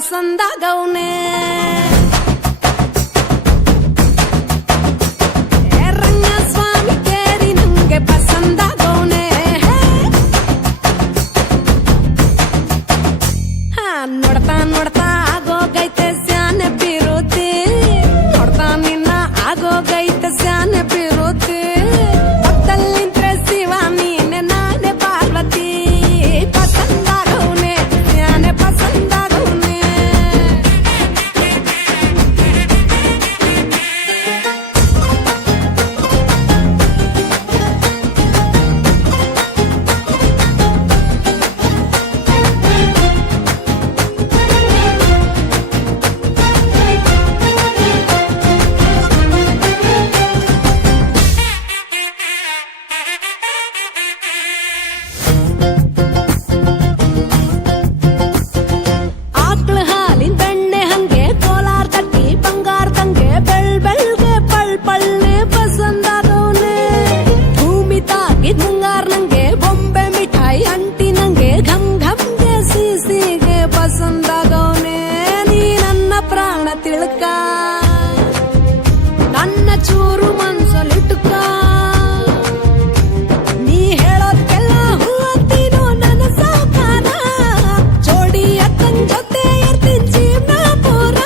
ಪಸಂದಾಗವ್ನೆ ಸ್ವಾಮಿ ಕೇರಿ ನಂಗೆ ಪಸಂದಾಗವ್ನೆ ನೋಡ್ತಾ ನೋಡ್ತಾ ಆಗೋಗೈತೆ ಸ್ಯಾನೆ ಬಿರುತಿ ನೋಡ್ತಾ ನಿನ್ನ ಆಗೋಗೈತೆ ಸ್ಯಾನೆ ಬಿರುತಿ ಪಕ್ಕದಲ್ಲಿಂತ್ರೆ ಶಿವ ನೀನೆ ನಾನೇ ಪಾರ್ವತಿ ಪಸಂದಾಗವ್ನೆ ಸ್ಯಾನೆ ಪಸಂದಾಗವ್ನೆ ತಿಳ್ಕ ನನ್ನ ಚೂರು ಮನ್ಸಲ್ಲಿಟ್ಟುಕ ನೀ ಹೇಳೋದ್ಕೆಲ್ಲ ಹೂವಂತೀನೋ ನನ್ನ ಸಾಕಾರ ಜೋಡಿ ಅಕ್ಕನ್ ಜೊತೆ ಇರ್ತೀನಿ ಜೀವನ ಪೂರ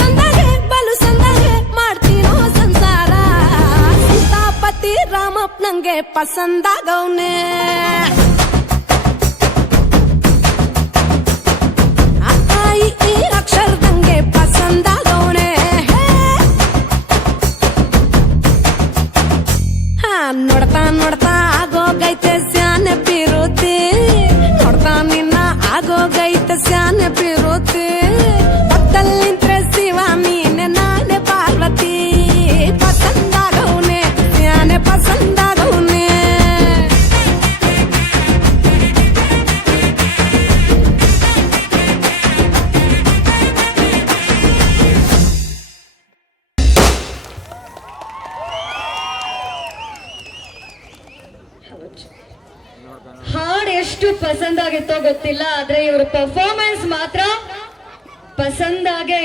ಸಂದಾಗೆ ಬಲು ಸಂದಾಗೆ ಮಾಡ್ತೀನೋ ಸಂಸಾರ ಸೀತಾಪತಿ ರಾಮಪ್ಪ ನಂಗೆ ಪಸಂದಾಗವ್ನೆ ಈ ಅಕ್ಷರದಂಗೆ ಪಸಂದಾಗವ್ನೆ ನೋಡ್ತಾ ನೋಡ್ತಾ ಆಗೋಗೈತೆ ಸ್ಯಾನೆ ಬಿರುತಿ ನೋಡ್ತಾ ನಿನ್ನ ಆಗೋಗೈತೆ ಸ್ಯಾನೆ ಬಿರುತಿ ಪಕ್ಕದಲ್ಲಿಂತ್ರೆ ಶಿವ ನೀನೆ ನಾನೇ ಪಾರ್ವತಿ ಪಸಂದಾಗವ್ನೆ ಸ್ಯಾನೆ ಪಸಂದಾಗವ್ನೆ ಹಾಡ್ ಎಷ್ಟು ಪಸಂದಾಗಿತ್ತೋ ಗೊತ್ತಿಲ್ಲ, ಆದ್ರೆ ಇವ್ರ ಪರ್ಫಾರ್ಮೆನ್ಸ್ ಮಾತ್ರ ಪಸಂದಾಗೆ